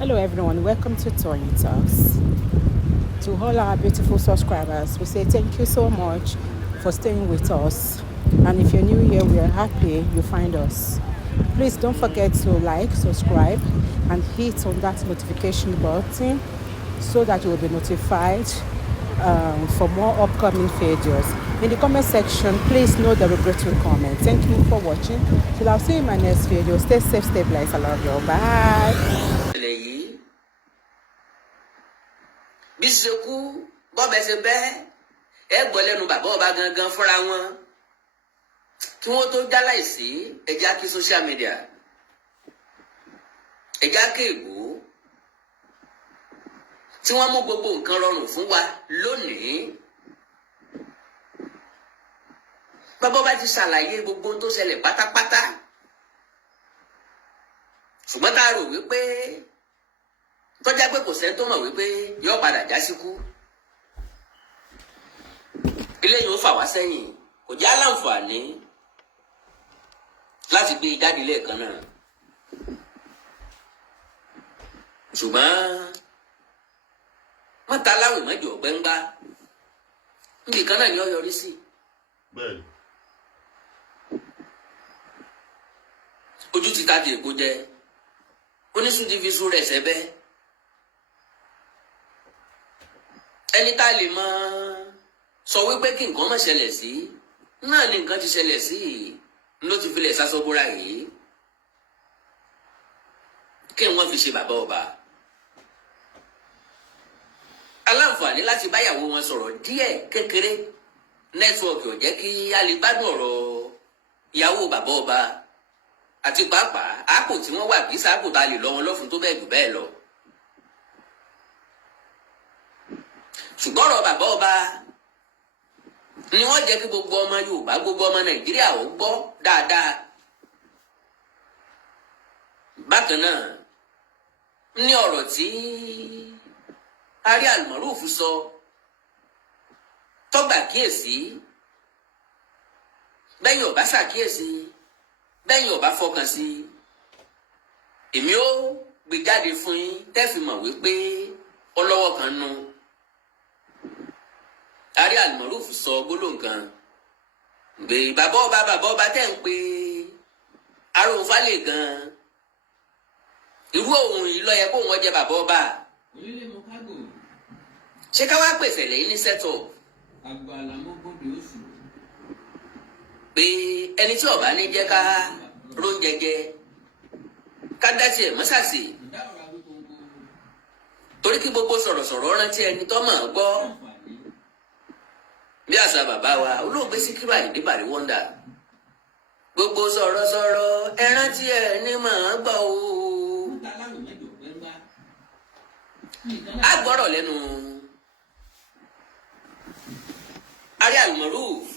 Hello everyone, welcome to Tony Talks. To all our beautiful subscribers, we say thank you so much for staying with us. And if you're new here, we are happy you find us. Please don't forget to like, subscribe, and hit on that notification button so that you will be notified for more upcoming videos. In the comment section, please no derogatory comment. Thank you for watching. Till I'll see you in my next video. Stay safe, stay blessed. I love you. Bye. Biseku bọ́bẹ̀ ṣe bẹ́ẹ̀ ẹ gbọ́ lẹ́nu bàbá ọba gangan fúnra wọn kí wọ́n tó dá láìsí ẹja kí social media ẹja kí ègbó tí wọ́n mú gbogbo nǹkan rọrùn fún wa lónìí. Bàbá ọba ti ṣàlàyé gbogbo tó ṣẹlẹ̀ pátápátá ṣùgbọ́n tá a rò wípé tọ́já pé kò sẹ́ni tó mọ̀ wípé yóò padà já síkú. Ilé yìí ó fà wá sẹ́yìn kò já láǹfààní láti gbé jáde lẹ́ẹ̀kan náà. Ṣùgbọ́n mọ́ta láwìn mọ́jọ ọ̀gbẹ́ ń gbá níbi kan náà ni ó yọrí sí. Ojú ti ta di èkó jẹ oníṣun ti fi sùn rẹ̀ sẹ́bẹ́. Ẹni tá a lè mọ sọ wípé kí nǹkan má ṣẹlẹ̀ sí náà ni nǹkan ti ṣẹlẹ̀ sí ló ti filẹ̀ sásọ́búra yìí kí wọ́n fi ṣe bàbá ọba. Aláǹfààní láti báyàwó wọn sọ̀rọ̀ díẹ̀ kékeré nẹ́tíwọ̀kì ò jẹ́ kí a lè gbádùn ọ̀rọ̀ ìyàwó bàbá ọba àti pàápàá àpò tí wọ́n wà kí sáàpò tá a lè lọ wọn lọ́fun tó bẹ́ẹ̀ jù bẹ́ẹ̀ lọ. Ṣùgbọ́n ọ̀rọ̀ bàbá ọba ni wọ́n jẹ́ kí gbogbo ọmọ Yorùbá gbogbo ọmọ Nàìjíríà ó gbọ́ dáadáa. Bákan náà ní ọ̀rọ̀ tí Ari Almaroof sọ tọ́gbà kíyèsí bẹ́yìn ọ̀bá ṣàkíyèsí bẹ́yìn ọ̀bá fọkàn sí èmi ó gbé jáde fún yín tẹ́fì mọ̀ wípé ọlọ́wọ́ kan nu. Ari Almaroof sọ gbólóhùn kan gbé bàbá ọba tẹ́ ń pe Aróhunfálè gan irú òun yìí ló yẹ kó wọ́n jẹ bàbá ọba. Ṣé ká wá pèsè lẹ́yìn ní sẹ́tọ̀ pé ẹni tí ọba ní jẹ́ ká róúnjẹ jẹ ká dá tiẹ̀ mọ́sàsì torí kí gbogbo sọ̀rọ̀sọ̀rọ̀ rántí ẹni tó mọ̀ ọ́ gbọ́. Bí àṣà bàbá wa olóògbé Síkírù Àyìndé Bàrí wọ́ndà gbogbo sọ̀rọ̀sọ̀rọ̀ ẹ rántí ẹ ní màá gbọ́ o. A gbọ́rọ̀ lẹ́nu Ari Almaroof.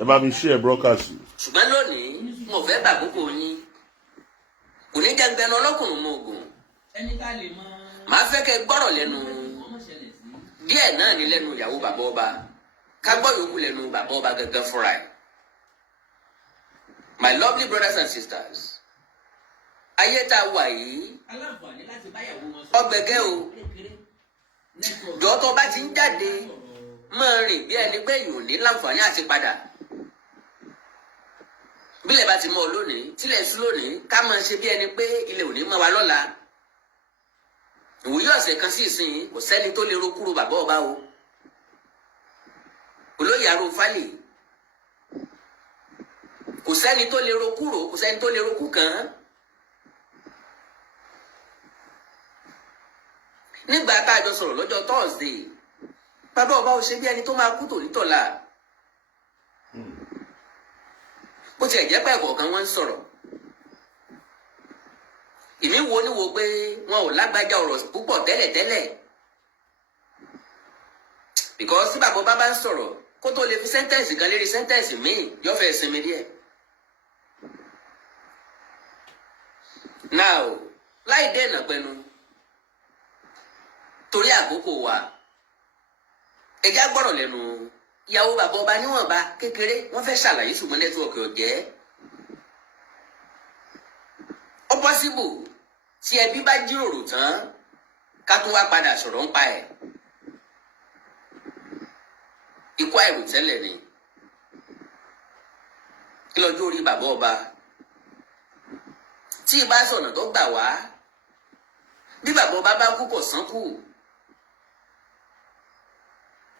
Ẹ bá mi share broadcast. Ṣùgbọ́n lónìí mo fẹ́ bàbúkọ yín kò ní jẹ́ gbẹnu ọlọ́kùnrin mọ ògùn. Màá fẹ́ kẹ́ gbọ́rọ̀ lẹ́nu díẹ̀ náà ní lẹ́nu ìyàwó bàbá ọba ká gbọ́ yòókù lẹ́nu bàbá ọba gẹ́gẹ́ fúnra ẹ̀. My lovely brothers and sisters, ayé tá a wà yìí ọgbẹ̀gẹ́ o jọ́tọ̀ bá ti ń jáde máa rìn bí ẹni pé yòó ní láǹfààní àti padà. Bílẹ̀ bá ti mọ́ ọ lónìí tílẹ̀ sí lónìí ká máa ṣe bí ẹni pé ilẹ̀ òní mọ́ wa lọ́la. Ìwòye ọ̀sẹ̀ kan sí ìsìn kò sẹ́ni tó lè ro kúrò bàbá ọba o. Olóyè Aróhunfálè kò sẹ́ni tó lè ro kúrò kò sẹ́ni tó lè ro kú kàn án. Nígbà tá a jọ sọ̀rọ̀ lọ́jọ́ Thursday bàbá ọba ò ṣe bí ẹni tó máa kú tòlítọ̀la. Bó tiẹ̀ jẹ́ pé ẹ̀kọ̀ọ̀kan wọ́n ń sọ̀rọ̀ èmi wo ni wo pé wọn ò lágbájá ọ̀rọ̀ púpọ̀ tẹ́lẹ̀tẹ́lẹ̀ because tí bàbá ọba bá ń sọ̀rọ̀ kó tó lè fi sẹ́ńtẹ́ǹsì kan lérí sẹ́ńtẹ́ǹsì míì yóò fẹ́ sinmi díẹ̀. Now láì dènà pẹnu torí àkókò wa ẹjá gbọ́rọ̀ lẹ́nu ìyàwó bàbá ọba níwọ̀nba kékeré wọ́n fẹ́ ṣàlàyé ṣùgbọ́n nẹ́tíwọ̀kì ọ̀jẹ́. Ó possible tí ẹbí bá jíròrò tán ká tún wá padà sọ̀rọ̀ ń pa ẹ̀. Ikú àìròtẹ́lẹ̀ ni. Kí lọ́jọ́ orí bàbá ọba tí ìbá sọ̀nà tó gbà wá bí bàbá ọba bá kú kò sán kù.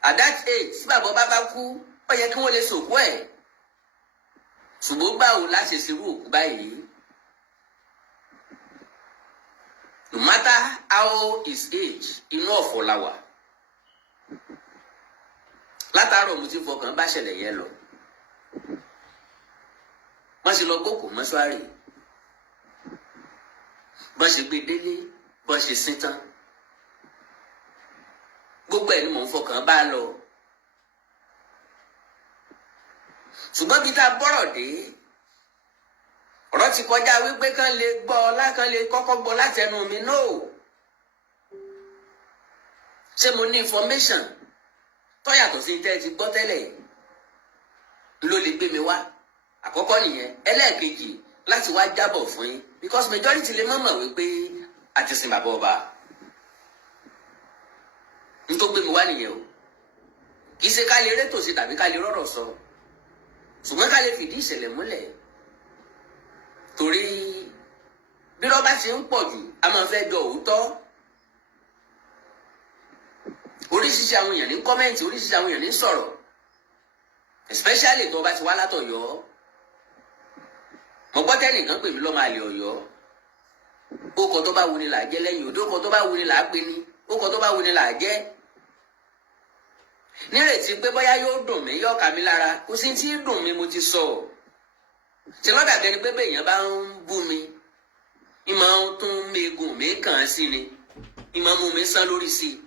At that age tí bàbá ọba bá kú ó yẹ kí wọ́n lè sòkú ẹ̀. Ṣùgbọ́n báwo láṣẹ ṣerú òkú báyìí? No matter how his age, inú ọ̀fọ̀ la wà. Látàárọ̀ mo ti fọkàn bá ṣẹlẹ̀ yẹn lọ. Wọ́n ṣe lọ gbókùn mọ́ṣúárì. Bọ́n ṣe gbé délé, bọ́n ṣe sín tán. Gbogbo ẹ̀ ni mò ń fọkàn bá lọ. Ṣùgbọ́n bí tá a bọ́rọ̀ dé, ọ̀rọ̀ ti kọjá wípé kán lè gbọ́ lákàn lè kọ́kọ́ gbọ́ láti ẹnu mi no. Ṣé mo ní information tó yàtọ̀ sí tẹ́ ti gbọ́ tẹ́lẹ̀ ló lè gbé mi wá? Àkọ́kọ́ nìyẹn. Ẹlẹ́ẹ̀kejì láti wá jábọ̀ fún yín because majority lè mọ̀ wípé a ti sin bàbá ọba. N tó gbé mi wá nìyẹn o. Kì í ṣe ká lè rétò sí tàbí ká lè rọ̀rọ̀ sọ. Ṣùgbọ́n ká lè fìdí ìṣẹ̀lẹ̀ múlẹ̀. Torí bí rọ́bà ṣe ń pọ̀ jù a máa fẹ́ jọ òótọ́. Oríṣiríṣi àwọn èèyàn ní kọ́mẹ́ǹtì, oríṣiríṣi àwọn èèyàn ní sọ̀rọ̀. Especially tó bá ti wá látọ̀yọ́. Mo gbọ́ tẹ́nìkan pè mí lọ́mọ àlè Ọ̀yọ́. Ókọ tó bá wuni là á jẹ́ lẹ́yìn òde, ókọ tó bá wuni là á pe ní, ókọ tó bá wuni là á jẹ́. Nírètí pé bóyá yóò dùn mí, yóò kà mí lára, kò sí tí ń dùn mí mo ti sọ. Ṣé lọ́dà gẹ́ni pé bẹ́ẹ̀yàn bá ń bú mi, ìmọ̀ tún megun mi kàn án sí ni, ìmọ̀ mú mi sán lórí sí i.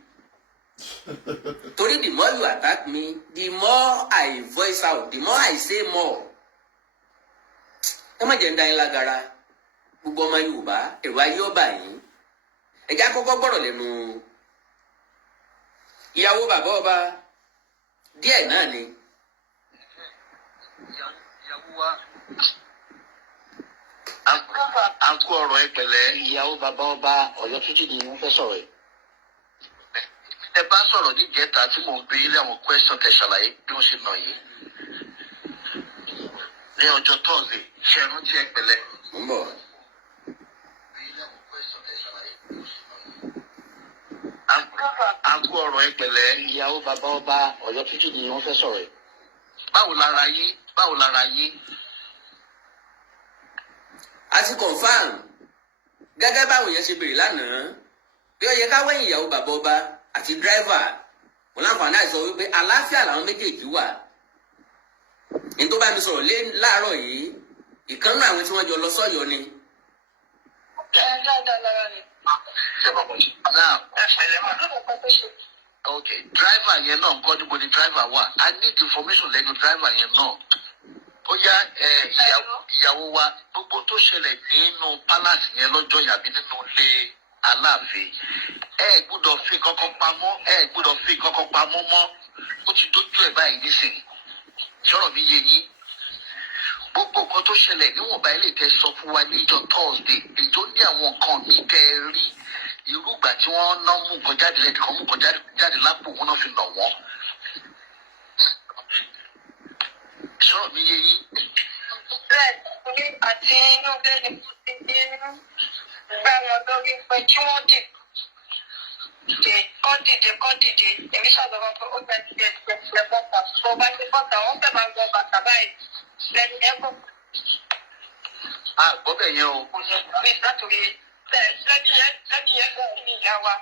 Torí the more you attack me, the more I voice out, the more I say more. Ẹ má jẹ́ ń dá yín lágara, gbogbo ọmọ Yorùbá, èrò ayé ọba yìí. Ẹ jẹ́ àkọ́kọ́ gbọ́rọ̀ lẹ́nu ìyàwó bàbá ọba díẹ̀ náà ni. Ìyàwó wa à ń kó ọ̀rọ̀ ẹ pẹ̀lẹ́. Ìyàwó bàbá ọba Ọ̀yọ́ Túnjí ni wọ́n fẹ́ sọ̀rọ̀ yìí. Ẹ bá sọ̀rọ̀ ní ìjẹta tí mò ń gbé ilé àwọn question tẹ́ ṣàlàyé bí wọ́n ṣe nà yìí. Ní ọjọ́ Thursday, ṣe ẹnu tí ẹ pẹ̀lẹ́. Mo ń bọ̀. À ń kó ọ̀rọ̀ ẹ pẹ̀lẹ́. Ìyàwó bàbá ọba Ọ̀yọ́ Túnjí ni wọ́n fẹ́ sọ̀rọ̀ yìí. Báwo lára yín? Báwo lára yín? A ti confam gẹ́gẹ́ báwọn èèyàn ṣe béèrè lánàá bí ó yẹ ká wẹ̀yìn ìyàwó bàbá ọba àti dírẹ́fà wọn láǹfààní àìsàn wípé àlàáfíà làwọn méjèèjì wà. Ní tó bá mi sọ̀rọ̀ láàárọ̀ yìí ìkànnì àwọn tí wọ́n jọ lọ sọ́yọ́ ni. Okay, driver yẹn náà nǹkan níbo ni driver wà? I need information lẹ́nu driver yẹn náà. Ó yá ìyàwó wa gbogbo tó ṣẹlẹ̀ nínú palace yẹn lọ́jọ́ yàbí nínú ilé Aláàfin. Ẹ gbọ́dọ̀ fi kankan pamọ́, ẹ gbọ́dọ̀ fi kankan pamọ́ mọ́. Ó ti dójú ẹ̀ báyìí nísìnyí. Sọ̀rọ̀ mi yé yín. Gbogbo nǹkan tó ṣẹlẹ̀ níwọ̀nba ilé tẹ́ sọ fún wa níjọ́ Thursday. Ìjọ ní àwọn nǹkan mi tẹ́ rí irú ìgbà tí wọ́n ná mú nǹkan jáde lẹ́nu kan mú nǹkan jáde lápò wọn náà fi nà wọ́n. Sọ̀rọ̀ mi yé yín. Bẹ́ẹ̀ ni àti inú bẹ́ẹ̀ ni mo ti gbé gbá wọn lórí pé kí wọ́n kọ́ dìde. Èmi sọ̀rọ̀ wọn pé ó gbà ti ẹ̀ bọ́ta. Tó bá ti bọ́ta, wọ́n fẹ́ máa gbọ́ bàtà báyìí lẹ́nu ẹ̀kọ́. A gbọ́ bẹ̀ yẹn o. Kò yẹ kó rí látòrí lẹ́ni yẹn kò ní ìyá wa.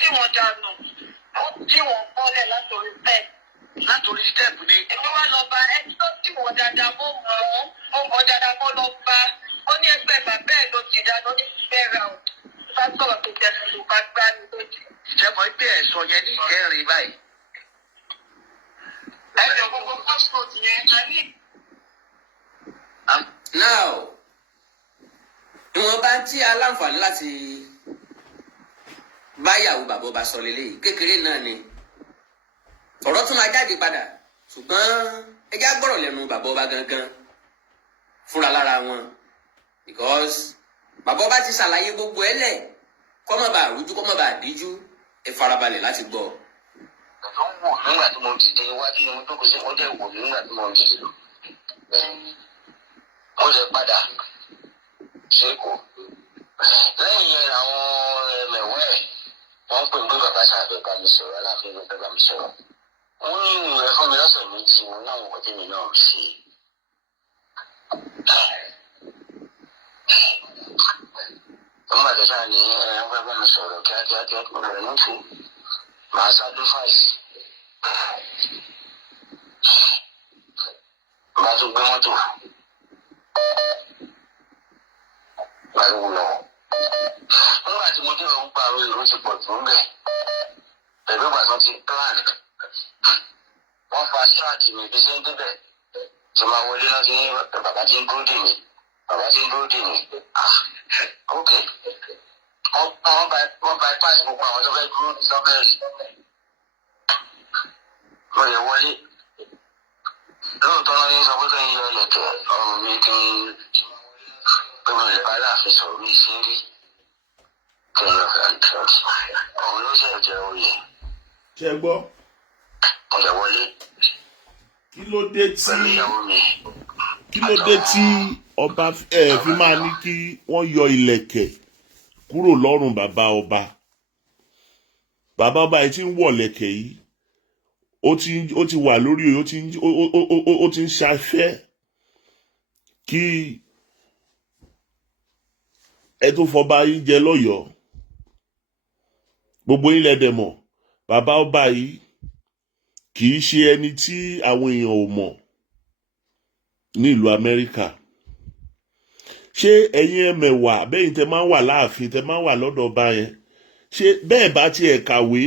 Tí wọ́n dànù, tí wọ́n bọ́lẹ̀ látòrí bẹ́ẹ̀. Látòrí step ni. Èmi wá lọ bá ẹni tó tí wọ́n dáadáa mọ́ dáadáa mọ́ lọ bá. Ó ní ẹgbẹ́ bàbá ẹ̀ ló ti dáná ní fẹ́ra o. Bá sọ̀rọ̀ tó tẹ̀sán ló bá gbá ní lójú. Ìjẹ́mọ̀ pé ẹ̀sọ́ yẹn ní ìjẹ́rìí báyìí. Ẹ̀jọ̀ gbogbo passport yẹn a ní. Now ìwọ̀nba tí aláǹfààní láti bá ìyàwó bàbá ọba sọ lélẹ́yìí kékeré náà ni ọ̀rọ̀ tún máa jáde padà ṣùgbọ́n ẹ já gbọ́rọ̀ lẹ́nu bàbá ọba gangan fúnra lára wọn because bàbá ọba ti ṣàlàyé gbogbo ẹ̀ lẹ̀ kó má bàa rújú kó má bàa díjú ẹ farabalẹ̀ láti gbọ́. Tó ń wò nígbà tí mo dìde iwájú ni mo jókòó sí wọ́n dẹ̀ wò nígbà tí mo dìde lọ. Mo lè padà sí Èkó. Lẹ́yìn yẹn àwọn ẹlẹ́wẹ́ wọ́n pè pé bàbá sáfẹ́ bá mi sọ̀rọ̀ Aláàfin ló fẹ́ bá mi sọ̀rọ̀. Wọ́n ní ìrìn fún mi lọ́sẹ̀ méjì wọn láwọn ọdẹ mi náà sí. Wọ́n máa tẹ̀sán ní ẹgbẹ́ bá mi sọ̀rọ̀ kíákíá bẹ̀rẹ̀ ní fún màá sacrifice. Bá tún gbé mọ́tò. Bá tún lọ. Nígbà tí mo dé lọ ń pariwo ìlú ti pọ̀ jù ń bẹ̀. Pẹ̀lú ìgbà tó ti plan. Wọ́n fa ṣáàtì mi bí ṣe ń débẹ̀. Tí máa wọlé náà ti ní bàbá tí ń dúró dè mí. Bàbá tí ń dúró dè mí. Ok. Wọ́n bypass gbogbo àwọn tó fẹ́ dúró lọ́bẹ̀rẹ̀. Mo lè wọlé. Lóòótọ́ náà yín sọ pé kí n yọ ẹlẹ́kẹ̀ ọrùn mi kí n pé mo lè bá Láàfin sọ̀rọ̀ mi sí rí. Kí n lọ fẹ́ àǹtí. Òun ló ṣe jẹ oyè. Ṣé gbọ́? Mo lè wọlé. Kí ló dé Pẹ̀lú ìyàwó mi. tí ọba fi máa ní kí wọ́n yọ ìlẹ̀kẹ̀ kúrò lọ́rùn bàbá ọba? Bàbá ọba yìí ti ń wọ̀ lẹ̀kẹ̀ yìí. Ó ti wà lórí ó ti ń ṣafẹ́ kí ẹ tó fọba yín jẹ lọ́yọ̀ọ́. Gbogbo yín lẹ́dẹ̀ mọ̀ bàbá ọba yìí kì í ṣe ẹni tí àwọn èèyàn ò mọ̀ ní ìlú Amẹ́ríkà. Ṣé ẹ̀yin ẹ̀mẹ̀wà bẹ́yìn tẹ máa ń wà láàfin tẹ máa ń wà lọ́dọ̀ ọba yẹn ṣé bẹ́ẹ̀ bá tiẹ̀ kàwé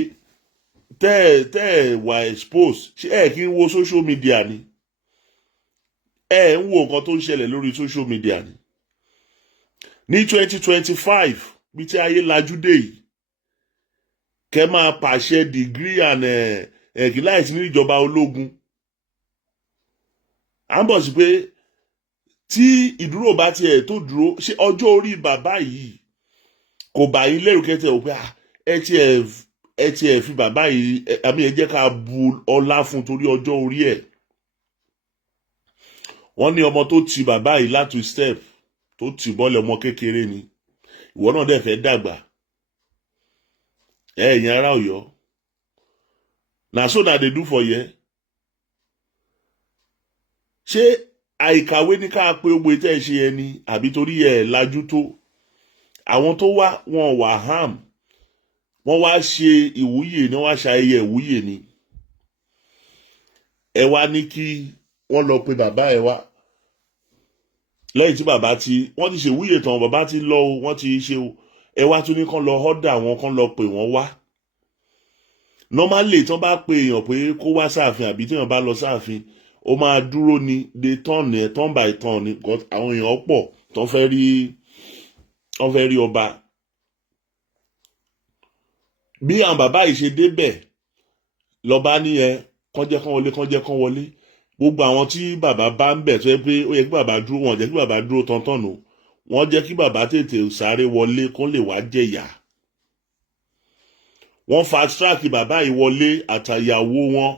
tẹ́ ẹ̀ wà expose ṣé ẹ̀ kí ń wo social media ni? Ẹ̀ ń wo nǹkan tó ń ṣẹlẹ̀ lórí social media ni? Ní 2025 bí tí ayé lajú dé yìí kẹ́ máa pàṣẹ degree and láìsí ní ìjọba ológun. À ń bọ̀ sí pé tí ìdúró bá tiẹ̀ tó dúró ṣé ọjọ́ orí bàbá yìí kò bá yín lérò kẹ́tẹ̀ ò pé ẹ tiẹ̀ fi bàbá yìí àmì ẹ jẹ́ ká bu ọlá fún torí ọjọ́ orí ẹ̀. Wọ́n ní ọmọ tó ti bàbá yìí láti step tó ti bọ́lẹ̀ ọmọ kékeré ni ìwọ náà dẹ̀ fẹ́ dàgbà. Ẹ̀yin ará Ọ̀yọ́ na so na dey do for here. Ṣé àìkàwé ní ká pé ogbe tẹ́ ẹ ṣe ẹni àbí torí ẹ̀ lajú tó? Àwọn tó wá wọn wà ham wọ́n wá ṣe ìwúyè ni wọ́n wá ṣayẹyẹ ìwúyè ni. Ẹ wá ní kí wọ́n lọ pe bàbá ẹ wá lẹ́yìn tí bàbá wọ́n ti ṣe ìwúyè tán bàbá ti lọ o wọ́n ti ṣe o ẹ wá tún ní kán lọ ọ́dà wọn kán lọ pè wọ́n wá. Normally tán bá pe èèyàn pé kó wá sáàfin àbí téèyàn bá lọ sáàfin ó máa dúró ni de turn by turn ni àwọn èèyàn pọ̀ tán fẹ́ rí ọba. Bí àwọn bàbá yìí ṣe débẹ̀ lọ́ba níyẹn kán jẹ́ kán wọlé gbogbo àwọn tí bàbá bá ń bẹ̀ tó yẹ pé ó yẹ kí bàbá dúró wọn jẹ́ kí bàbá dúró tán nù wọ́n jẹ́ kí bàbá tètè sáré wọlé kó lè wá jẹ̀yà. Wọ́n fast track bàbá yìí wọlé àtàyàwó wọn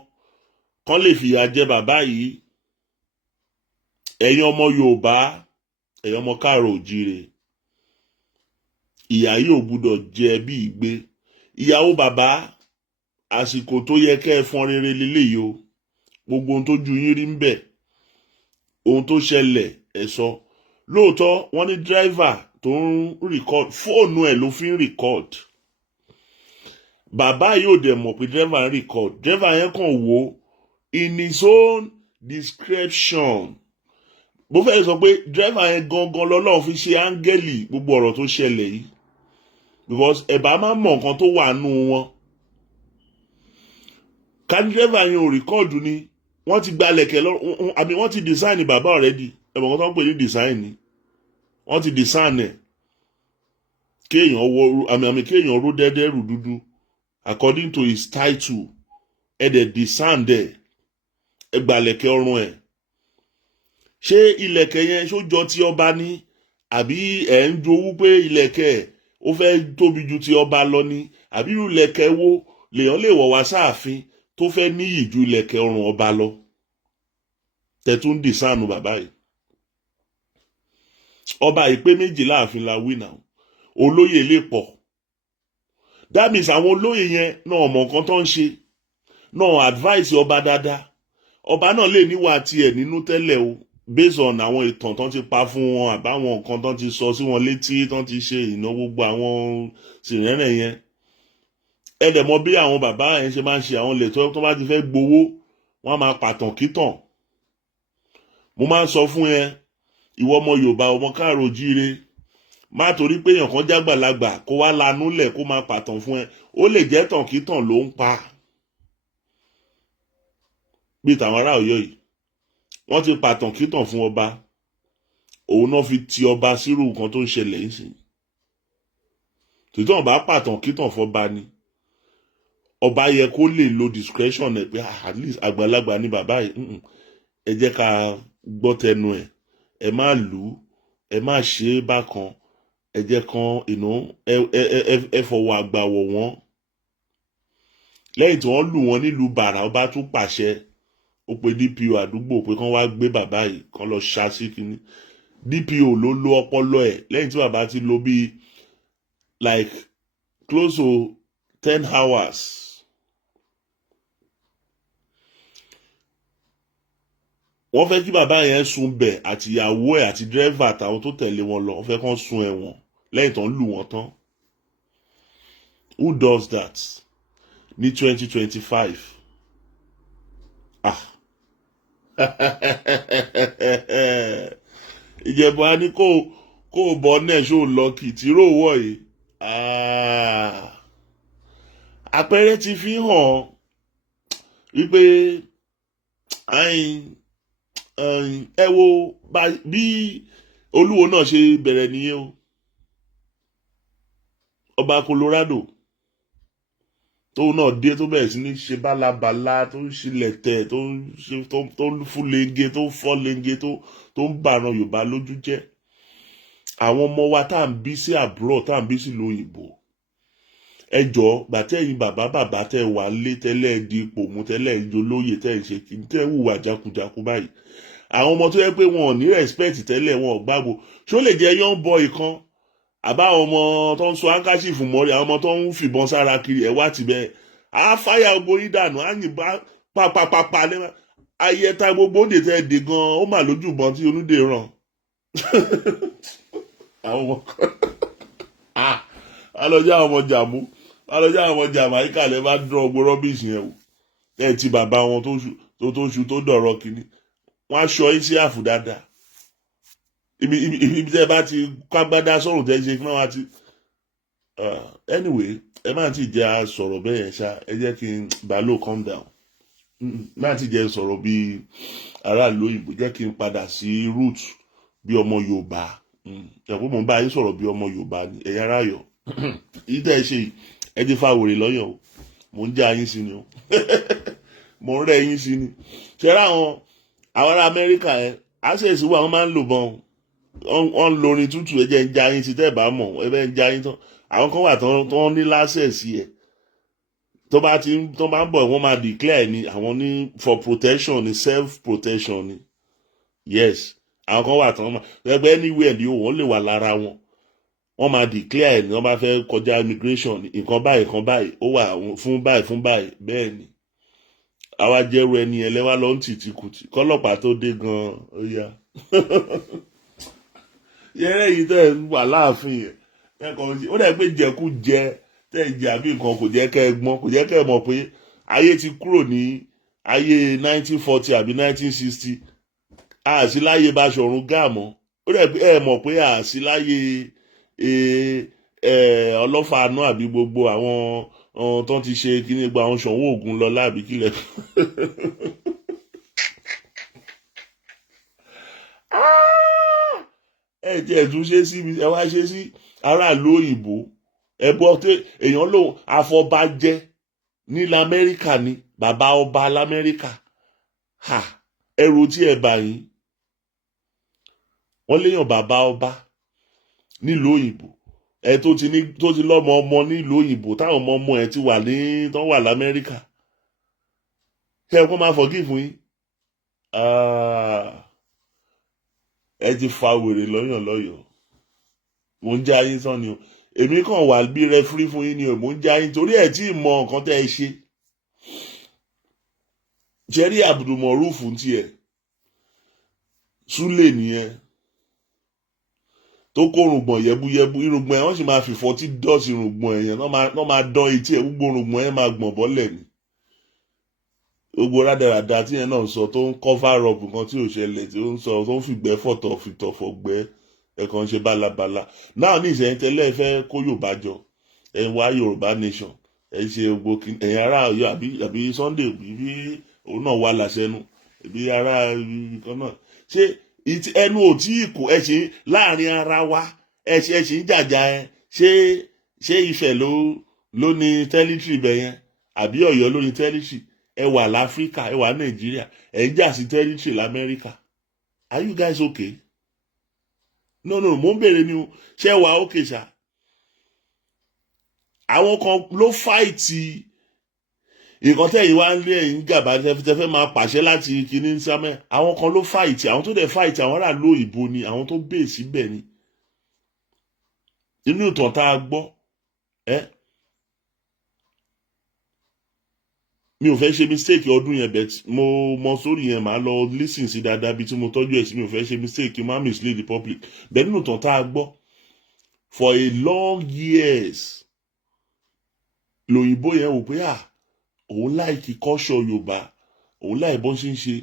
kán lè fìyà jẹ bàbá yìí. Ẹ̀yin ọmọ Yorùbá ẹ̀yin ọmọ káàrọ̀ òjíire ìyà yìí ò gbúdọ̀ jẹ bí ìgbé. Ìyàwó bàbá àsìkò tó yẹ kẹ́ ẹ fọn rere lélẹ́yìí o gbogbo ohun tó ju yín rí ń bẹ̀ ohun tó ṣẹlẹ̀ ẹ sọ. Lóòótọ́ wọ́n ní driver tó ń record fóònù ẹ̀ ló fi ń record. Bàbá yóò dẹ̀ mọ̀ pé driver ń record driver yẹn kàn wò in his own description. Bó fẹ́ sọ pé driver yẹn gangan lọ́lọ́run fi ṣe áńgẹ́lì gbogbo ọ̀rọ̀ tó ṣẹlẹ̀ yìí because ẹ̀bá máa mọ̀ nǹkan tó wà nù wọn. Ká driver yẹn ò record ni wọ́n ti gbalẹ̀kẹ̀ lọ́rùn àbí wọ́n ti design bàbá already ẹ̀bùn kan tó ń pè ní design ni wọ́n ti design ẹ̀ kéèyàn ró dẹ́dẹ́ rù dúdú according to his title ẹ̀dẹ̀ design dẹ̀ ẹgbàlẹ̀kẹ̀ ọrùn ẹ̀. Ṣé ilẹ̀kẹ̀ yẹn ṣó jọ ti ọba ní àbí ẹ̀ ń jowú pé ìlẹ̀kẹ̀ ó fẹ́ tóbi ju ti ọba lọ ni àbí irú ìlẹ̀kẹ̀ wo lèèyàn lè wọ̀ wá sáàfin tó fẹ́ níyì ju ìlẹ̀kẹ̀ ọrùn ọba lọ tẹ̀tún dì sáànù bàbá yìí ọba ìpé méjì láàfin la wí náà olóyè lè pọ̀ that means àwọn olóyè yẹn náà mọ̀ nǹkan tó ń ṣe náà advice ọba dáadáa ọba náà lè níwà tiẹ̀ nínú tẹ́lẹ̀ o based on àwọn ìtàn tó ti pa fún wọn àbáwọn nǹkan tó ti sọ sí wọn létí tó ti ṣe ìnáwó gbogbo àwọn sìrẹ́nẹ̀ yẹn ẹ dẹ̀ mọ̀ bí àwọn bàbá yẹn ṣe máa ń ṣe àwọn ilẹ̀ tó bá ti fẹ́ gbowó wọ́n máa pàtàn kítàn mo máa ń sọ fún ẹ ìwọ ọmọ Yorùbá ọmọ káàró jíire má torí pé èèyàn kan jágbàlagbà kó wá lanúlẹ̀ kó máa pàtàn fún ẹ ó lè jẹ́ tàn kítàn ló ń pa bí tàwọn ará Ọ̀yọ́ yìí wọ́n ti pàtàn kítàn fún ọba òun náà fi ti ọba sírù nǹkan tó ń ṣẹlẹ̀ yìí sí tòtí wọn bá pàtàn kítàn fọba ni ọba yẹ kó lè lo discretion ẹ pé at least àgbàlagbà ni bàbá yìí ẹ jẹ́ ká gbọ́ tẹnu ẹ má lù ú ẹ má ṣe é bákan ẹ jẹ́ kan ẹ fọwọ́ àgbà wọ̀ wọ́n lẹ́yìn tí wọ́n lù wọ́n nílùú bàrà ọba tún pàṣẹ ó pe DPO àdúgbò pé kán wá gbé bàbá yìí kán lọ ṣá sí kínní DPO ló lo ọpọlọ ẹ̀ lẹ́yìn tí bàbá ti lò bíi like close to 10 hours wọ́n fẹ́ kí bàbá yẹn sùn bẹ̀ àti ìyàwó ẹ̀ àti dírẹ́fà àtàwọn tó tẹ̀lé wọn lọ wọ́n fẹ́ kán sùn ẹ̀wọ̀n lẹ́yìn tó ń lù wọ́n tán who does that ní 2025 ìjẹ̀bù á ní kó o bọ́ náà ṣó lọ́kì tí rò wọ̀ yìí àpẹẹrẹ ti fi hàn wípé ẹ wo bí Olúwo náà ṣe bẹ̀rẹ̀ nìyẹn o ọba Colorado tóun náà dé tó bẹ̀rẹ̀ sí ní ṣe bálabàla tó ń ṣílẹ̀tẹ̀ tó ń fúlenge tó ń fọ́lenge tó ń bàràn Yorùbá lójú jẹ́ àwọn ọmọ wa tá à ń bí sí abroad tá à ń bí sí lóyìnbó ẹjọ́ gbàtẹ́yìn bàbá tẹ́ wà lé tẹ́lẹ̀ di ipò mú tẹ́lẹ̀ ìjọlóyè tẹ́ ń ṣe kí tẹ́ hùwà jákujàku báyìí àwọn ọmọ tó yẹ pé wọn ò ní respect tẹ́lẹ̀ wọn ò gbàgbọ́ ṣó lè jẹ́ young boy kan àbáwọn ọmọ tó ń so handkerchief mọ́rí àwọn ọmọ tó ń fìbọn sára kiri ẹ̀ wá tibẹ̀ á fáyà gbogbo yín dànù á yìnbọn pàpàpàpà lẹ́wọ̀n ayẹta gbogbo òde tẹ́ dé gan ó mà lójú ìbọn tí olúdè ràn àwọn ọmọ kan alọjá àwọn ọmọ jàmú alọjá àwọn ọmọ jàmáíkà lẹ bá dán ọgbọ rọbìsì yẹn wò ẹ ti bàbá wọn tó ṣu tó dọ̀rọ̀ kínní wọn aṣọ yín sí àfù dáadáa ibi tẹ́ bá ti kágbádá sọ̀rọ̀ tẹ́ ṣe fún wa ti anyway ẹ má ti jẹ́ sọ̀rọ̀ bẹ́ẹ̀ yẹn ṣá ẹ jẹ́ kí n Baloo calm down má ti jẹ́ sọ̀rọ̀ bí aráàlú òyìnbó jẹ́ kí n padà sí root bí ọmọ Yorùbá ẹ̀kọ́ mọ̀ ń bá yín sọ̀rọ̀ bí ọmọ Yorùbá ni ẹ̀yà aráyọ̀ yìí tẹ́ ẹ ṣe ẹ ti fa wèrè lọ́yọ̀ o mò ń já yín sí ni o mò ń rẹ́ yín sí ni ṣẹ́rẹ́ àwọn ará Amẹ́ríkà ẹ̀ access wà wọ́n máa ń lò bọ́n wọ́n ń lorin tútù ẹ jẹ́ ń já yín sí tẹ́ ẹ bá mọ̀ ẹ bẹ́ẹ̀ ń já yín tán àwọn kan wà tó ń ní láṣẹ̀sì ẹ̀ tó bá ń bọ̀ wọ́n máa declare ni àwọn ní for protection ni self protection ni yes àwọn kan wà tán ẹgbẹ́ anywhere ni wọ́n lè wà lára wọn wọ́n máa declare ni wọ́n bá fẹ́ kọjá immigration nǹkan báyìí ó wà fún báyìí bẹ́ẹ̀ ni àwa jẹ́rú ẹni ẹlẹ́wà lọ ń tìtì kùtì kọ́lọ́pàá tó dé gan-an ó yá yẹ́rẹ́ yìí tẹ́ ń wà láàfin yẹn ó dẹ̀ pé jẹ́kú jẹ tẹ́ ń jẹ àbí nǹkan kò jẹ́ kẹ́ ẹ gbọ́n kò jẹ́ kẹ́ ẹ mọ̀ pé ayé ti kúrò ní ayé 1940 àbí 1960 àṣì láyé Baṣọ̀run Gáà mọ́ ó dẹ̀ pé ẹ mọ̀ pé àṣì láyé Ọlọ́fà àná àbí gbogbo àwọn tó ti ṣe kí ní gba àwọn Ṣàngó Ògún lọ láàbí kílẹ̀ ẹ tí ẹ tún ṣe sí ẹ wá ṣe sí aráàlú òyìnbó ẹ bọ́ tẹ èèyàn lòun àfọbàjẹ ní lamẹ́ríkà ni bàbá ọba lamẹ́ríkà ẹrù tí ẹ bà yín wọ́n léèyàn bàbá ọba nílùú òyìnbó ẹ tó ti lọ́mọ ọmọ nílùú òyìnbó táwọn ọmọ ẹ ti wà tó wà lamẹ́ríkà ṣé ẹ kó máa forgive yín ẹ ti fa wèrè lọ́yàn lọ́yọ̀ọ́ mò ń já yín tán ni o èmi kàn wà bí rẹfúrí fún yín ni o mò ń já yín torí ẹ tí ì mọ nǹkan tẹ́ ẹ ṣe jerry abdulmoruf tiẹ̀ súlè nìyẹn tó kó rùngbọ̀n yẹbuyẹbu irùngbọ̀n ẹ̀ wọ́n sì máa fi 40 dọ́ọ̀sì rùngbọ̀n ẹ̀ yẹn náà máa dán etí ẹ̀ gbogbo rùngbọ̀n ẹ̀ máa gbọ̀n bọ́lẹ̀ ni gbogbo rádaràda tí yẹn náà sọ tó ń cover up nǹkan tí ò ṣẹlẹ̀ tí ó ń sọ tó ń fìgbẹ́ fọ̀tọ̀fọ̀gbẹ́ ẹ̀kan ṣe bálabàla náà ní ìṣẹ̀yìn tẹ́lẹ̀ fẹ́ kó Yorùbá jọ ẹ̀ wá Yorùbá nation ẹ̀ ṣe gbogbo ẹ̀yìn ará Ọ̀yọ́ àbí Sunday bí òun náà wà láṣẹ́nu ẹ̀bí ará nǹkan náà ṣé ẹnu ò tí ì kó ẹ ṣe láàrin ara wa ẹ ṣe ń jàjà ẹ ṣé Ifẹ̀ ló ní tẹ́lítírì bẹ̀ yẹn àbí Ọ̀yọ́ ló ní tẹ́lítírì ẹ wà láfíríkà ẹ wà Nàìjíríà ẹ ń jà sí tẹ́lítírì l'Amẹ́ríkà are you guys okay? No mo ń bèrè ni o ṣé wà okay ṣá àwọn kan ló fáìtì nǹkan tẹ̀yìn wá ń lé ẹ̀yìn gàba tẹ́fẹ́ máa pàṣẹ láti kíní sámẹ́ àwọn kan ló fáìtì àwọn tó dẹ̀ fáìtì àwọn aráàlú òyìnbó ni àwọn tó bèè síbẹ̀ ni inú ìtàn tá a gbọ́ mi ò fẹ́ ṣe mistake ọdún yẹn bet mo mọ sórí yẹn màá lọ listen sí dáadáa bí tí mo tọ́jú ẹ̀ sí mi ò fẹ́ ṣe mistake kí n má mislead the public bẹ́ẹ̀ nínú ìtàn tá a gbọ́ for a long years lòyìnbó yẹn wò pé òun láìkí kọ́ṣọ́ Yorùbá òun láì bọ́n ṣe ń ṣe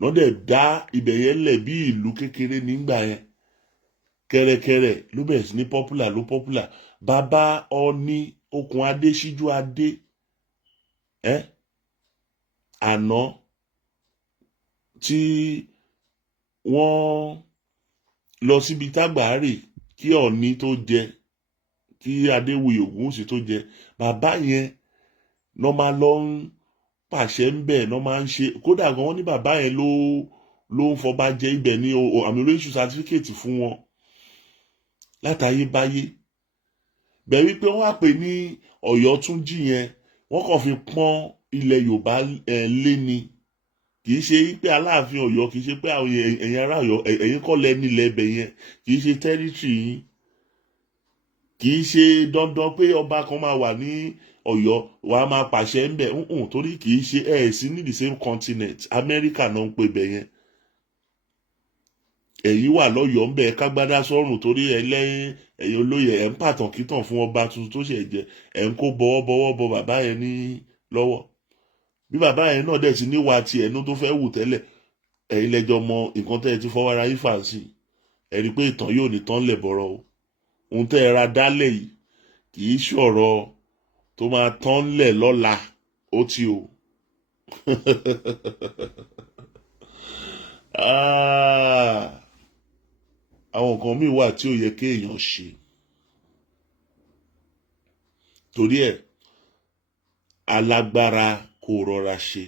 lọ́dẹ̀ dá ibẹ̀ yẹn lẹ̀ bí ìlú kékeré nígbà yẹn kẹ́rẹ́kẹ́rẹ́ ló bẹ̀rẹ̀ sí ní popular bàbá Ọọ̀ni okùn adé síjú adé àná tí wọ́n lọ síbi tágbàárè kí Ọọ̀ni tó jẹ kí Adéwuyì Ògúnwùsì tó jẹ bàbá yẹn lọ́ máa lọ ń pàṣẹ ń bẹ̀ lọ́ máa ń ṣe kódà gan wọ́n ní bàbá yẹn ló ń fọba jẹ ibẹ̀ ní àmì olóyìnbó sátífíkẹ́ẹ̀tì fún wọn látayébáyé bẹ́ẹ̀ wípé wọ́n wá pè ní Ọ̀yọ́túnjí yẹn wọ́n kàn fi pọ́n ilẹ̀ Yorùbá lé ni kì í ṣe pé Aláàfin Ọ̀yọ́ kì í ṣe pé ẹ̀yin ará Ọ̀yọ́ ẹ̀yin kọ́ lẹ nílẹ̀ ẹbẹ̀ yẹn kì í ṣe tẹ́rítírì yín kì í ṣe dandan pé ọba kan máa wà ní Ọ̀yọ́ wàá máa pàṣẹ ń bẹ̀ torí kì í ṣe sí ní the same continent Amẹ́ríkà náà ń pè bẹ̀ yẹn ẹ̀yin wà lọ́yọ̀ọ́ ń bẹ̀ kágbádá sọ́rùn torí ẹ̀yin olóyè ẹ̀ ń pàtàn kítàn fún ọba tuntun tó ṣẹ̀ jẹ ẹ̀ ń kó bọ́wọ́ bọ bàbá yẹn ní lọ́wọ́ bí bàbá yẹn náà dẹ̀ ti níwà ti ẹ̀nu tó fẹ́ wù tẹ́lẹ̀ ẹ̀yin lẹ́jọ́ mọ nǹkan tẹ́ ẹ ti fọwọ́ ara yín fà sí ẹ rí i pé ìtàn yóò ní tán lẹ̀ bọ̀rọ̀ o ohun tẹ́ ẹ ra dálẹ̀ yìí kì í ṣọ̀rọ̀ tó máa tán lẹ̀ lọ́la ó ti o àwọn nǹkan míì wà tí ó yẹ kéèyàn ṣe torí ẹ̀ alágbára kò rọra ṣe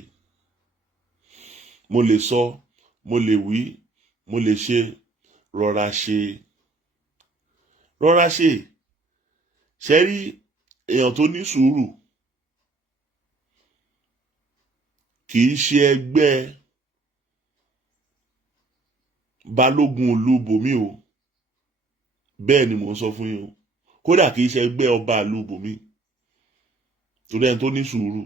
mo lè sọ mo lè wí mo lè ṣe rọra ṣe ṣe rí èèyàn tó ní sùúrù kì í ṣe ẹgbẹ́ balógun ìlú bòmí o bẹ́ẹ̀ ni mò ń sọ fún yín o kódà kì í ṣe ẹgbẹ́ ọba ìlú bòmí torí ẹni tó ní sùúrù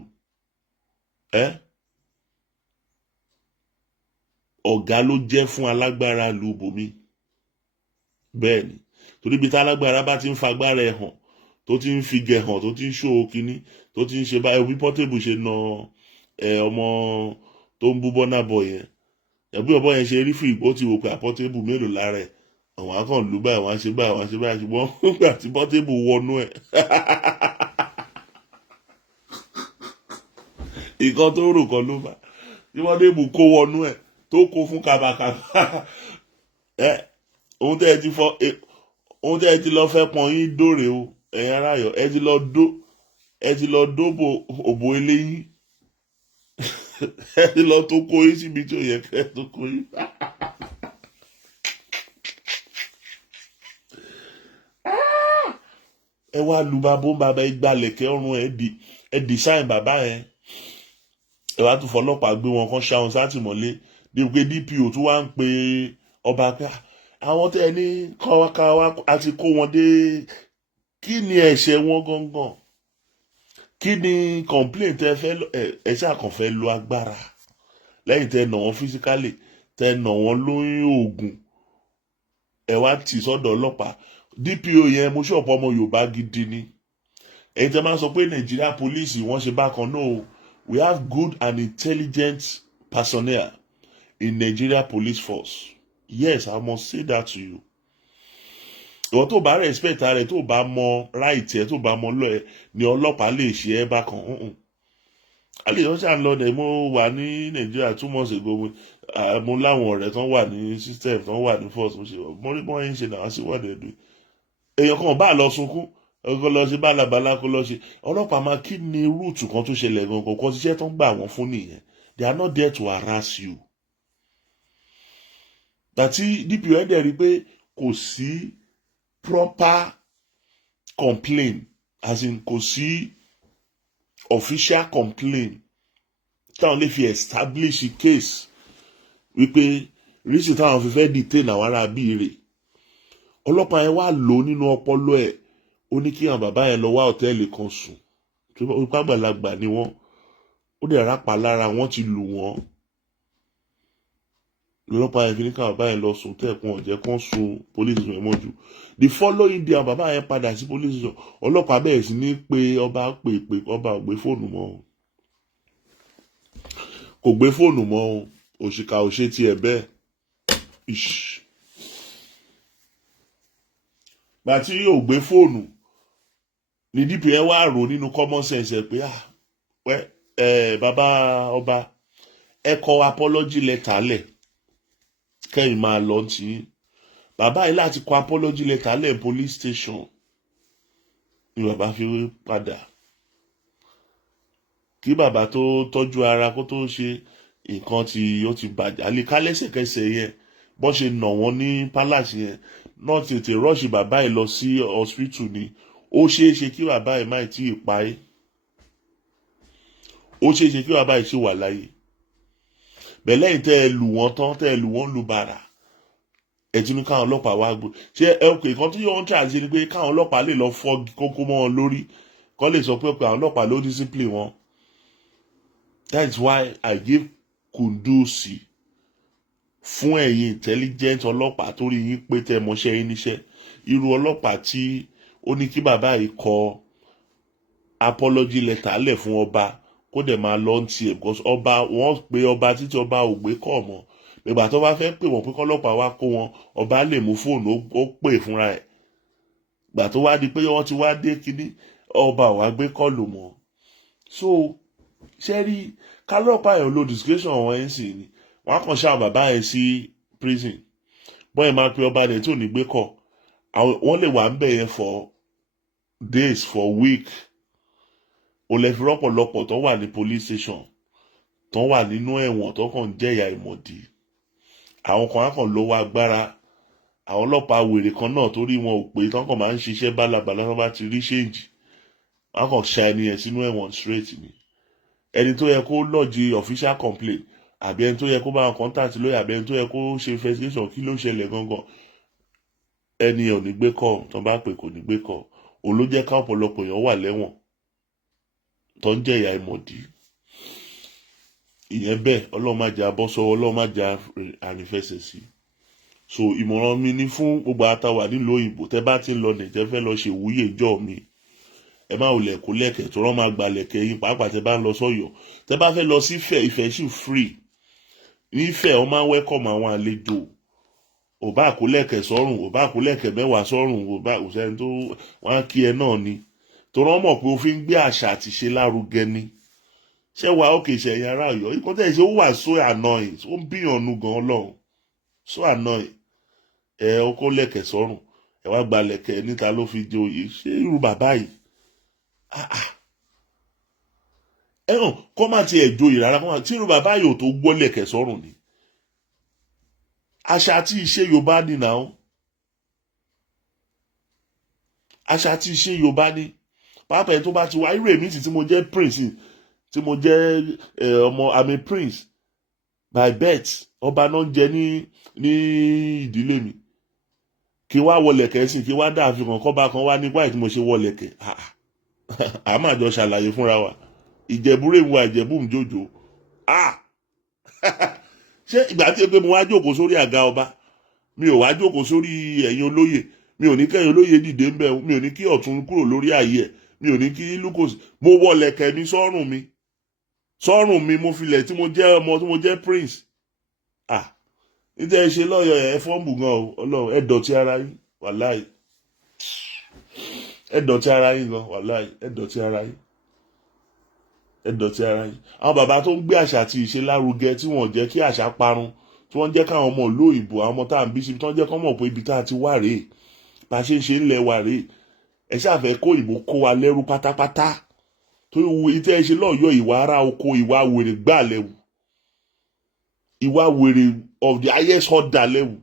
ọ̀gá ló jẹ́ fún alágbára ìlú bòmí bẹ́ẹ̀ ni torí ibi tí alágbára bá ti ń fagbára ẹ̀ hàn tó ti ń fi gẹ̀ hàn tó ti ń ṣó kínní tó ti ń ṣe báyìí bí Portable ṣe na ọmọ tó ń bú Burna Boy yẹn ẹ̀bí ọ̀bọ yẹn ṣe rí fún ìgbó tí wò pé Portable mélòó lára ẹ̀ àwọn akàn lù báyìí wọ́n á ṣe báyìí ṣùgbọ́n nígbà tí Portable wọnú ẹ̀ nǹkan tó rò kan ló bá tí Portable kó wọnú ẹ̀ tó kó fún kàbàkàbà ohun tẹ́ ẹ ti lọ fẹ́ pọn yín dóre o ẹ̀yin aráyọ̀ ẹ ti lọ dóbò òbò eléyín ẹ ti lọ tó kó yín síbi tí ò yẹ kẹ́ tó kó yín ẹ wá lu bàbá ẹ gbalẹ̀kẹ́ ọrùn ẹ design bàbá yẹn ẹ wá tún fọlọ́pàá gbé wọn kan ṣáwọn sátìmọ́lé bí pé DPO tún wá ń pe ọba pé àwọn tẹ́ ẹ ní káwá àti kó wọn dé kí ni ẹ̀ṣẹ̀ wọn gangan kí ni complaint tẹ́ fẹ́ ẹ ṣàkàn fẹ́ lo agbára lẹ́yìn tẹ́ nà wọ́n physically tẹ́ nà wọ́n lóyún oògùn ẹ wá tì sọ́dọ̀ ọlọ́pàá DPO yẹn mo ṣọ̀pọ̀ ọmọ Yorùbá gidi ni ẹ̀yin tẹ́ máa sọ pé Nigeria police wọ́n ṣe bákan náà we have good and intelligent personnel in Nigeria police force yes I must say that to you ìwọ tó bá respect rẹ tó bá mọ right ẹ tó bá mọ lọ ẹ ni ọlọ́pàá lè ṣe ẹ bákan alẹ́ yọ ṣáà ń lọ dẹ̀ mo wà ní Nàìjíríà 2 months ago mo láwọn ọ̀rẹ́ tán wà ní system tán wà ní force mo ṣe mo rí bọ́n yín ṣe náà sí wọ́ọ̀dẹ̀ dùn èèyàn kan bá lọ sunkún kó lọ ṣe bálabàlá kó lọ ṣe ọlọ́pàá máa kí ni rúùtù kan tó ṣẹlẹ̀ gangan kan ṣiṣẹ́ tó ń gbà wọ́n fún nìyẹn they are not there to harass you dàtí DPO ẹ̀ dẹ̀ rí pé kò sí proper complaint as in kò sí official complaint táwọn lè fi establish a case wípé rísì táwọn fi fẹ́ detain àwọn ará bíi rè ọlọ́pàá yẹn wá lò nínú ọpọlọ ẹ̀ ó ní kí àwọn bàbá yẹn lọ wá hòtẹ́ẹ̀lì kan sùn tó ipá àgbàlagbà ni wọ́n ó dẹ̀ rápa lára wọ́n ti lù wọ́n lọ́lọ́pàá yẹn fi ní káwọn bàbá yẹn lọ sùn tẹ́ẹ̀kún ọ̀jẹ́ kan sun police station mọ́jú the following day àwọn bàbá yẹn padà sí police station ọlọ́pàá bẹ̀rẹ̀ sí ní pé ọba pè ọba ò gbé fóònù mọ́ o kò gbé fóònù mọ́ o òṣìkà ò ṣe tiẹ̀ bẹ́ẹ̀ gbàtí yóò gbé fóònù ní DPO wá rò nínú common sense pé bàbá ọba ẹ kọ apology letter lẹ̀ kẹ́yìn máa lọ tí bàbá yìí láti kọ apology letter lẹ̀ police station ni bàbá fi padà kí bàbá tó tọ́jú ara kó tó ṣe nǹkan tí ó ti bàjẹ́ àlíká lẹ́sẹ̀kẹsẹ̀ yẹn bọ́n ṣe nà wọ́n ní palace yẹn náà tètè rọ́ọ̀ṣì bàbá yìí lọ sí hospital ni ó ṣeé ṣe kí bàbá yìí má tí ì pa é ó ṣeé ṣe kí bàbá yìí ṣì wà láyé bẹ̀lẹ́yìn tẹ́ ẹ lù wọ́n tán tẹ́ ẹ lù wọ́n lu bàrà ẹ̀tí ní káwọn ọlọ́pàá wá gbó ṣé ẹ̀kọ́ kan tí yóò ń tà sí ni pé káwọn ọlọ́pàá lè lọ fọ́ kókó mọ́ wọn lórí kọ́ lè sọ pé àwọn ọlọ́pàá ló discipline wọn that is why I give kùndùsì fún ẹ̀yin intelligent ọlọ́pàá tó rí yín pé tẹ́ mọṣẹ́ yín níṣẹ́ irú ọlọ́pàá tí ó ní kí bàbá yìí kọ apology letter lẹ̀ fún ọba kó dẹ̀ máa lọ tiẹ̀ because ọba wọ́n pe ọba títí ọba ò gbé kọ̀ mọ́ ìgbà tó bá fẹ́ pè wọ́n pé kọ́lọ́pàá wá kó wọn ọba lè mú fóònù ó pè fúnra ẹ̀ ìgbà tó wá di pé wọ́n ti wá dé kínní ọba ò wá gbé kọ́ọ̀lù mọ́ so ṣe rí kálọ́pàá yẹn lo discretion wọn ẹ̀ ń sìn ni wọ́n á kàn ṣáà bàbá yẹn sí prison bọ́n ẹ̀ máa pe ọba rẹ̀ tó ní gbé kọ̀ wọ́n lè wà ń bẹ̀ yẹn for days for week ò lè fi rọ́pọ̀lọpọ̀ tó wà ní police station tó wà nínú ẹ̀wọ̀n tó kàn jẹ́yà ìmọ̀dí àwọn kan á kàn lówó agbára àwọn ọlọ́pàá wèrè kan náà torí wọn ò pé tán kàn máa ń ṣiṣẹ́ bálabàlá tó bá ti rí ṣéǹjì wọn kàn ṣa ẹni yẹn sínú ẹ̀wọ̀n straight ni ẹni tó yẹ kó lọ́ọ̀jì official complaint àbí ẹni tó yẹ kó bá wọn contact lóyè àbí ẹni tó yẹ kó ṣe investigation kí ló ṣẹlẹ̀ gangan ẹni ò ní gbé kọ́ tó bá pè kò ní gbé kọ́ òun ló jẹ́ ká ọ̀pọ̀lọpọ̀ èèyàn wà lẹ́wọ̀n tó ń jẹ́ ìyà ìmọ̀dí ìyẹn bẹ́ẹ̀ ọlọ́run má jẹ́ abọ́ sọ́wọ́ ọlọ́run má jẹ́ àrífẹsẹ̀ sí so ìmọ̀ràn mi ní fún gbogbo àtàwà nílùú òyìnbó tẹ́ bá ti ń lọ nìjẹ́ fẹ́ lọ ṣe ìwúyè ìjọ mi ẹ má ò lẹ̀kọ́ lẹ̀kẹ̀ tó rán máa gba lẹ̀kẹ̀ yín pàápàá tẹ́ bá ń lọ sọ́yọ̀ tẹ́ bá fẹ́ lọ sí Ifẹ̀ sì free nífẹ̀ ọ máa ń welcome àwọn àlejò ò bá àkólẹ̀kẹ̀ sọ́rùn ò bá àkólẹ̀kẹ̀ mẹ́wàá sọ́rùn ò bá òṣèlú tó wọ́n á kí ẹ náà ni tó rán mọ̀ pé ó fi ń gbé àṣà àti ṣe lárugẹ ni ṣé wàá òkè ìṣẹ̀yìn ara Ọ̀yọ́ ikọ́ tẹ̀ ṣe ó wà so annoying ó ń bíyànnú gan Ọlọ́run so annoying ẹ ó kó lẹ̀kẹ̀ sọ́rùn ẹ wá gba lẹ̀kẹ̀ níta ló fi jẹ oyè ṣé irú bàbá yìí ẹ hàn kọ́ má tiẹ̀ joyè rárá kọ́ má tí irú bàbá yìí ò tó gbọ́ lẹ̀kẹ̀ sọ́rùn ni àṣà àti ìṣe Yorùbá nìyà ó àṣà tí ṣe Yorùbá ní pàápàá ẹni tó bá ti wá irú èmi tí mo jẹ́ prince tí mo jẹ́ ọmọ àmì prince by birth ọba náà ń jẹ ní ìdílé mi kí wá wọlẹ̀kẹ̀ sí kí wá dáàfin kankan bá kan wá nípa tí mo ṣe wọlẹ̀kẹ̀ a máa jọ ṣàlàyé fúnra wa ìjẹ̀búrẹ́ ìwà ìjẹ̀bú jòjò ṣé ìgbà tí pé mo wá jókòó sórí àga ọba mi ò wá jókòó sórí ẹ̀yin olóyè mi ò ní kẹ́yìn olóyè dìde ń bẹ̀ mi ò ní kí ọ̀tún kúrò lórí ààyè ẹ̀ mi ò ní kí lucas mo wọlẹ̀kẹ̀ mi sọ́rùn mi mo filẹ̀ tí mo jẹ́ ọmọ tí mo jẹ́ prince níta ẹ ṣe lọ́yọ̀ ẹ fọ́ọ̀mù gan o ọlọ́run ẹ dọ̀tí ara yín wàláì ẹ dọ̀tí ara yín gan wàláì ẹ dọ̀tí ara yín àwọn bàbá tó ń gbé àṣà àti ìṣe lárugẹ tí wọ́n jẹ́ kí àṣà parun tí wọ́n jẹ́ káwọn ọmọ ìlú òyìnbó àwọn ọmọ tá à ń bí síbi tí wọ́n jẹ́ kọ́ mọ̀ pé ibi tá a ti wà rèé bá a ṣe ń ṣe ńlẹ̀ wà rèé ẹ ṣàfẹ́ kó ìbò kó wa lẹ́rú pátápátá torí ìtẹ́ ẹ ṣe lọ́yọ̀ ìwà ara oko ìwà wèrè gbà lẹ́wù ìwà wèrè of the highest order level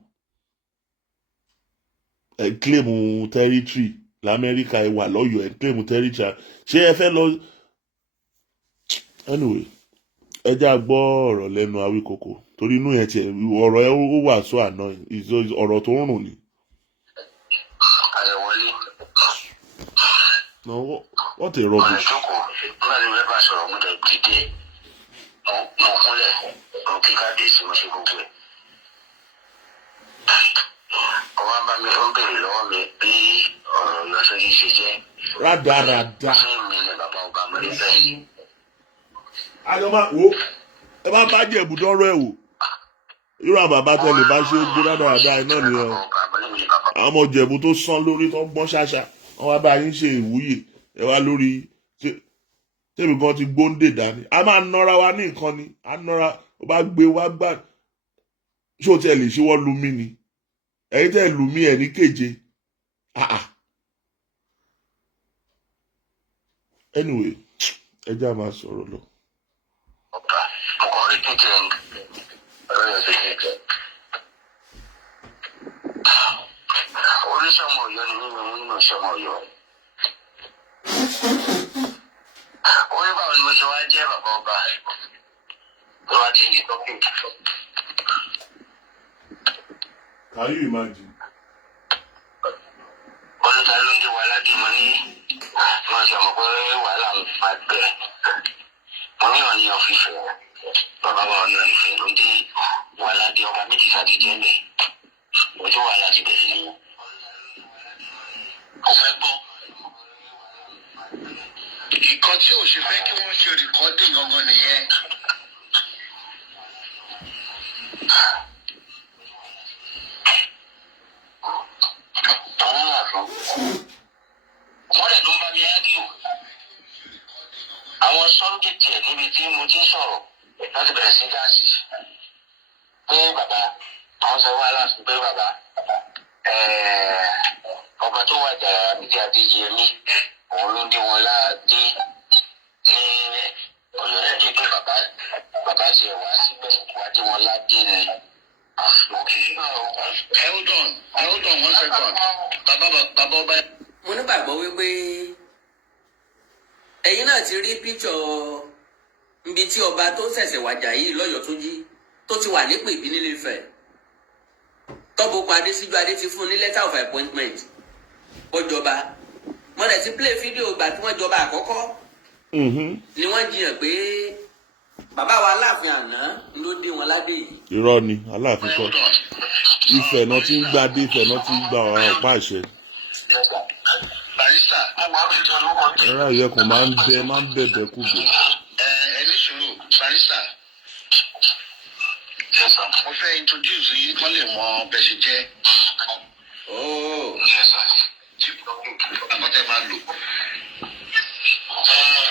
ẹ claim territory lamẹ́ríkà ẹ wà lọ́yọ̀ ẹ claim territory ṣé ẹ fẹ́ lọ anyway ẹ já gbọ́ ọ̀rọ̀ lẹ́nu Awíkòkò torí inú yẹn tiẹ̀ ọ̀rọ̀ ẹ ó wà so àná ọ̀rọ̀ tó ń rùn ni. àyẹ̀wọlé. no what a rubbish. àìjókòó nígbà tí mo fẹ́ bá sọ̀rọ̀ mo dẹ̀ dìde mo kúnlẹ̀ mo kí kábíyèsí mo ṣe gbogbo ẹ̀. ọba bá mi ó ń béèrè lọ́wọ́ mi bí ọ̀rọ̀ ìlọsọ́jú ṣe jẹ́. rádaràda. fún mi ni bàbá ọba mi ní bẹ́ẹ̀. àjọ máa wo ẹ bá bá jẹ ìbùdọ́rọ̀ ẹ̀ wò irú àbàbà tẹ̀lé bá ṣe gbé rádaràda iná nìyẹn o àwọn ọmọ Ìjẹ̀bú tó sán lórí tó gbọ́n ṣáṣá wọn wá bá yín ṣe ìwúyè ẹ wá lórí tèmi kan ti gbóǹdè dání a máa nọra wa ní nǹkan ni a nọra ó bá gbé wá gbà ṣé o tẹ̀ lè ṣe wọ́n lu mí ni ẹ̀yin tẹ̀ lù mí ẹ̀ ní keje anyway ẹ já máa sọ̀rọ̀ lọ. oríṣọmọ Ọ̀yọ́ ni mímu nínú ìṣọmọ Ọ̀yọ́. orí báwo ni mo ṣe wá jẹ́ bàbá ọba ló wá tí ì ní tọ́kùn. Can you imagine? ọdún ta ló ń dé wàhálà dì mọ́ ní wọ́n ṣe mọ̀ pé wàhálà ń fa bẹ́ẹ̀. mo ní ọ̀nì ọ̀fìfẹ́ bàbá wa ọ̀nì ọ̀fìfẹ́ ló dé wàhálà dé ọba méjì sáti jẹ́ bẹ́ẹ̀. ojú wàhálà ti bẹ̀rẹ̀ nìyẹn. ó fẹ́ gbọ́. ìkan tí ò ṣe fẹ́ kí wọ́n ṣe rìkọ́dì gangan nìyẹn. wọ́n lè tún bá mi ágíò. àwọn sọ́ńdì tiẹ̀ níbi tí mo ti ń sọ̀rọ̀ láti bẹ̀rẹ̀ sí gáàsì. pé bàbá àwọn sọ wá láti pé bàbá ọba tó wà jà níbi Adéyẹmí òun ló dé wọn láàdé ní Ọ̀yọ́ lẹ́dí pé bàbá ṣe wá síbẹ̀ wá dé wọn ládé ni. hold on 1 second bàbá ọba. mo nígbàgbọ́ wípé ẹ̀yin náà ti rí píkṣọ̀ níbi tí ọba tó ṣẹ̀ṣẹ̀ wàjà yìí lọ́yọ̀ọ́ tó jí tó ti wà nípò ìbí nílé Ifẹ̀ tọ́bùkù adésíjú adé ti fún ní letter of appointment ó jọba wọ́n dẹ̀ ti play fídíò ìgbà tí wọ́n jọba àkọ́kọ́ ni wọ́n jiyàn pé bàbá wa Aláàfin àná ló dé wọn ládé yìí. irọ́ ni Aláàfin kọ́ Ifẹ̀ náà ti ń gba dé Ifẹ̀ náà ti ń gba ọ̀rọ̀ ọ̀pá àṣẹ. ẹ̀rọ ìyẹ́kùn máa ń bẹ̀bẹ̀ kú bẹ̀. ẹni sùúrù barista mo fẹ́ introduce yìí kán lè mọ bẹ́ẹ̀ ṣe jẹ́. àkọ́tẹ́ máa lò.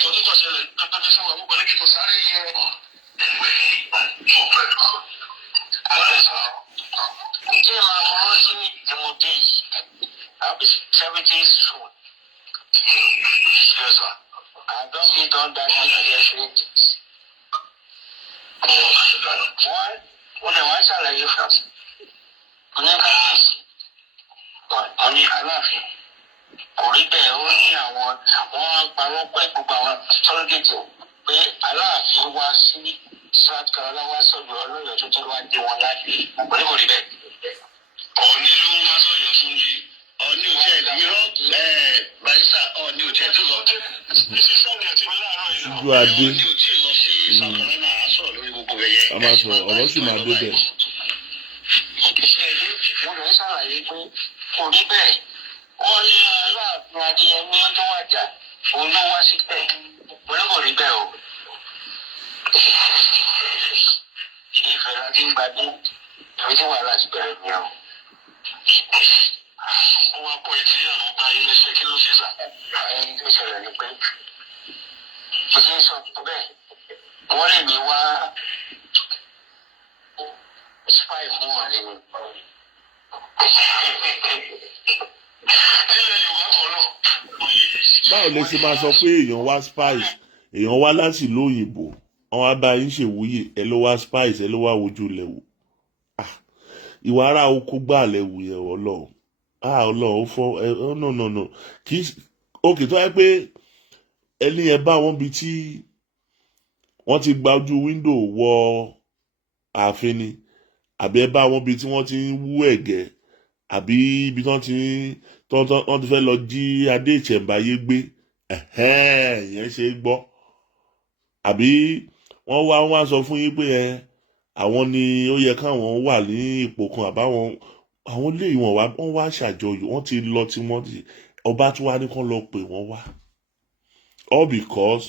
tọ́jú tó ṣẹlẹ̀ tọ́jú sí wa púpọ̀ lẹ́kìtì sáré yẹ. ǹjẹ́ màá mọ ọ́ sí ìdìmọ̀dé yìí àbí 70s soon. Yes, sir. I don't get on that yesterday. Wọ́n lè wá ṣàlàyé fún un. Ní kábíyèsí, wọ́n ní Aláàfin. kò rí bẹ́ẹ̀ ó ní àwọn parọ́ pẹ́ gbogbo àwọn sọ́rọ́gẹ̀tì pé Aláàfin wá sí South Carolina wá sọ̀rọ̀ ọlọ́yọ̀ tó tẹ́ wá dé wọn láti kò ní kò rí bẹ́ẹ̀. Ọ̀ọ́ni ló ń wá sọ̀rọ̀ tó ń jí ọ̀ọ́ni ò tiẹ̀ irọ́ barista ọ̀ọ́ni ò tiẹ̀ tó lọ. Ìṣiṣẹ́ àti mi láàárọ̀ yìí Síjú adé. ọ̀ọ́ni ò tí ì lọ sí South Carolina á sọ̀rọ̀ lórí gbogbo ẹ̀yẹ. A máa sọ ọ̀rọ̀ sì máa dé bẹ̀. Wọ́n lè ṣàlàyé pé kò rí bẹ́ẹ̀. Wọ́n ní Aláàfin Adéyẹmí tó wàjà òun ló wá síbẹ̀. Mo ní kò rí bẹ́ẹ̀ o. Ṣé ìfẹ́ láti ń gbadé? Ìwé tí wàhálà ti bẹ̀rẹ̀ ní ọ. Wọ́n wá pọ̀ etí yàrá bá yín lẹ́sẹ̀ kí ló ṣe sà? Ẹni tó ṣẹlẹ̀ ni pé mo ti ń sọ bẹ́ẹ̀. Wọ́n lè ní wá spy fún wọn nínú. Báwo lè ṣe máa sọ pé èèyàn wá spice èèyàn wá láti ìlú òyìnbó wọn wá bá yín ṣèwúyè ẹ ló wá spice ẹ ló wá wojú lẹ̀wò ìwà ara oko gbà lẹ̀wù yẹn Ọlọ́run Ọlọ́run ó fọ no kì í òkè tó yẹ pé ẹni yẹn bá wọn bi tí wọ́n ti gba ojú wíńdò wọ ààfin ni àbí ẹ bá wọn bi tí wọ́n ti ń wú ẹ̀gẹ́ àbí ibi tí wọ́n ti fẹ́ lọ jí adé ìṣẹ̀ǹbáyé gbé ìyẹn ṣe é gbọ́ àbí wọ́n wá sọ fún yín pé àwọn ni ó yẹ káwọn wà ní ipò kan àbáwọn àwọn ilé ìwọ̀n wọ́n wá ṣàjọyọ̀ wọ́n ti lọ tí wọ́n ti ọba tí wàá ní kán lọ pè wọ́n wá all because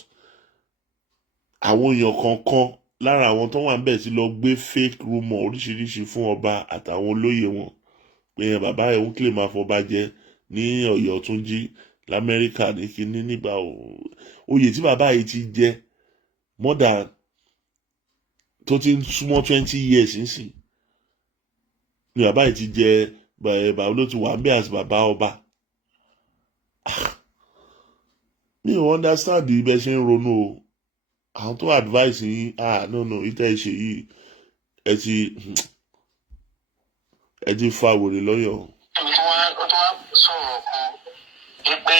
àwọn èèyàn kankan lára àwọn tó wà ń bẹ̀ ti lọ gbé fake rumour oríṣiríṣi fún ọba àtàwọn olóyè wọn pé bàbá ẹ̀ ń kílè máa fọba jẹ ní Ọ̀yọ́ tún jí l'Amẹ́ríkà ní kinní nígbà oyè tí bàbá yìí ti jẹ more than tó ti ń súnmọ́ 20 years nísìn ni bàbá yìí ti jẹ bàbá ló ti wà ń bẹ̀ àti bàbá ọba mi ò understand ibẹ̀ ṣe ń ronú o àwọn tó advice yín no ìtẹ́ ìṣe yìí ẹ ti fa wèrè lọ́yọ̀. Èmi tó wá sọ̀rọ̀ kan wípé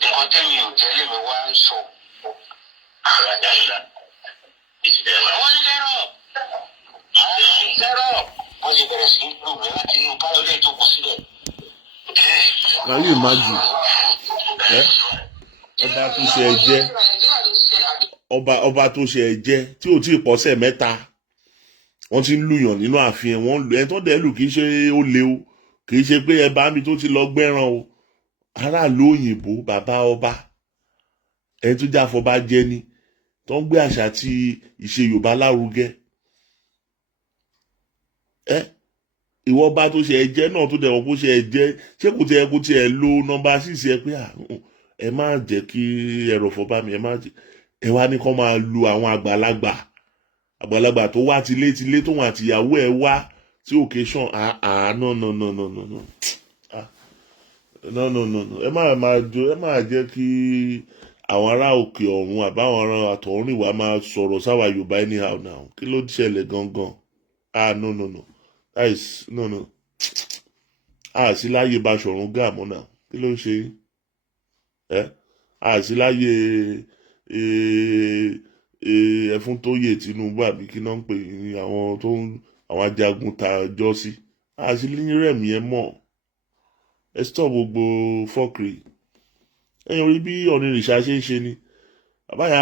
nǹkan tẹ́yìn ò tẹ́lẹ̀ mi wá ń sọ. Wọ́n ní kẹ́rọ̀ wọ́n ti bẹ̀rẹ̀ sí lù mí láti inú káyọ̀dé tó kù sílẹ̀. Can you imagine? Ọba tó ṣe ẹ jẹ́ ọba tó ṣe ẹ jẹ́ tí ò tí ì pọ́sẹ̀ mẹ́ta wọ́n ti ń lùyàn nínú ààfin wọ́n lù ẹ tó dẹ̀ lù kì í ṣe ó le o kì í ṣe pé ẹ bá mi tó ti lọ gbẹ́ràn o aráàlú òyìnbó bàbá ọba ẹni tó jáfọba jẹ ni tó ń gbé àṣà àti ìṣe Yorùbá lárugẹ ìwọ ọba tó ṣe ẹ jẹ́ náà tó dẹ̀ wọ́n kó ṣe ẹ jẹ́ ṣé kò tiẹ̀ kó tiẹ̀ lo nọ́mbà 6 ẹ pé ẹ má jẹ́ kí ẹrọ̀fọ̀ bá mi ẹ wá ní kó máa lu àwọn àgbàlagbà tó wá tilé tóun àtìyàwó ẹ wá sí occasion no ẹ má jẹ́ kí àwọn ará òkè ọ̀run àbáwọn ará àtọ̀run ìwà máa sọ̀rọ̀ sáwà Yorùbá anyhow now kí ló ṣẹlẹ̀ gangan no that is no sí láyé Baṣọ̀run Gáà náà kí ló ń ṣe sí láyé ẹfún tó yè Tinubu àbí kí náà ń pè ní àwọn ajagun ta jọ sí àṣìlẹ́yìn rẹ̀mí ẹ mọ̀ ẹ stop gbogbo fọ́kìrì ẹ̀yìn orí bí ọ̀nìrìṣà ṣe ń ṣe ni bàbá yẹn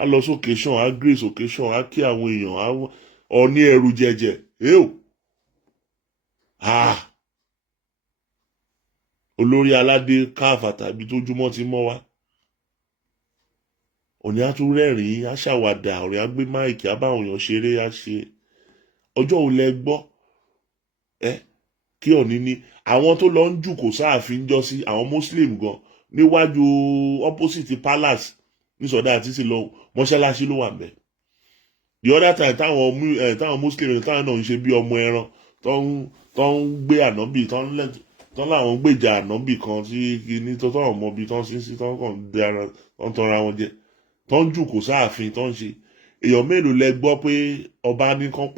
á lọ sókèṣàn á grace occasion á kí àwọn èèyàn ọ̀ní ẹrù jẹjẹ olórí aládé káàfà tàbí tójúmọ́ ti mọ́ wá òní á tún rẹ́rìn-ín á ṣàwàdà ọ̀rẹ́ á gbé máìkì á bá àwọn èèyàn ṣeré á ṣe ọjọ́ ò lẹ gbọ́ kí Ọ̀ní ní àwọn tó lọ ń jùkò sáàfin jọ sí àwọn Muslim gan níwájú opposite palace ní sọdá àti sí lọ mọ́ṣáláṣí ló wà ń bẹ̀ the other time táwọn Muslim táwọn náà ń ṣe bí ọmọ ẹran tó ń gbé ànábì tán láwọn gbèjà ànábì kan tí ní tó tọrọ mọ bí tán sí tán kàn dé ara tán tọra wọn jẹ tán ń jùkò sáàfin tán ń ṣe èèyàn mélòó lẹ gbọ́ pé ọba ní kán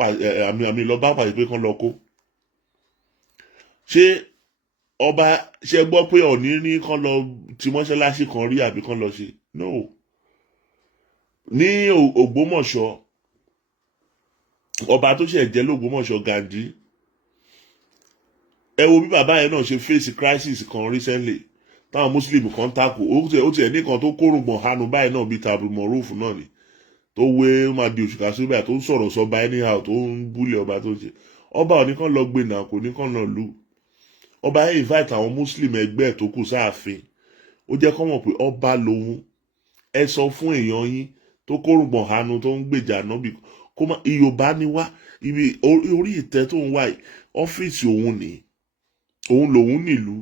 àmì lọ bá pàdé pé kán lọ kó ṣé ọba ṣe gbọ́ pé Ọ̀ọ̀ni ní kán lọ ti mọ́ṣáláṣí kan rí àbí kán lọ ṣe no ní Ògbómọ̀ṣọ́ ọba tó ṣẹ̀ jẹ́ l'Ògbómọ̀ṣọ́ Gàǹjí ẹ wo bí bàbá yẹn náà ṣe face crisis kan recently táwọn muslim kan takò ó tiẹ̀ ní kan tó kórùngbọ̀n hanu báyìí náà bíi tàbí mọ̀rúfù náà ni tó wé máa di òṣùkà síbẹ̀ tó ń sọ̀rọ̀ sọba anyhow tó ń búlẹ̀ ọba tó ń ṣe ọba ò ní kàn lọ gbé náà kò ní kàn lọ lù ọba yẹn invite àwọn muslim ẹgbẹ́ ẹ̀ tó kù sáàfin ó jẹ́ kọ́ mọ̀ pé ọba lòun ẹ sọ fún èèyàn yín tó kórùngbọ̀n hanu tó ń gbèjà náà bí kó má Yorùbá ni wá ibi orí ìtẹ́ tó ń wá ọ́fíìsì òun ni òun lòun nílùú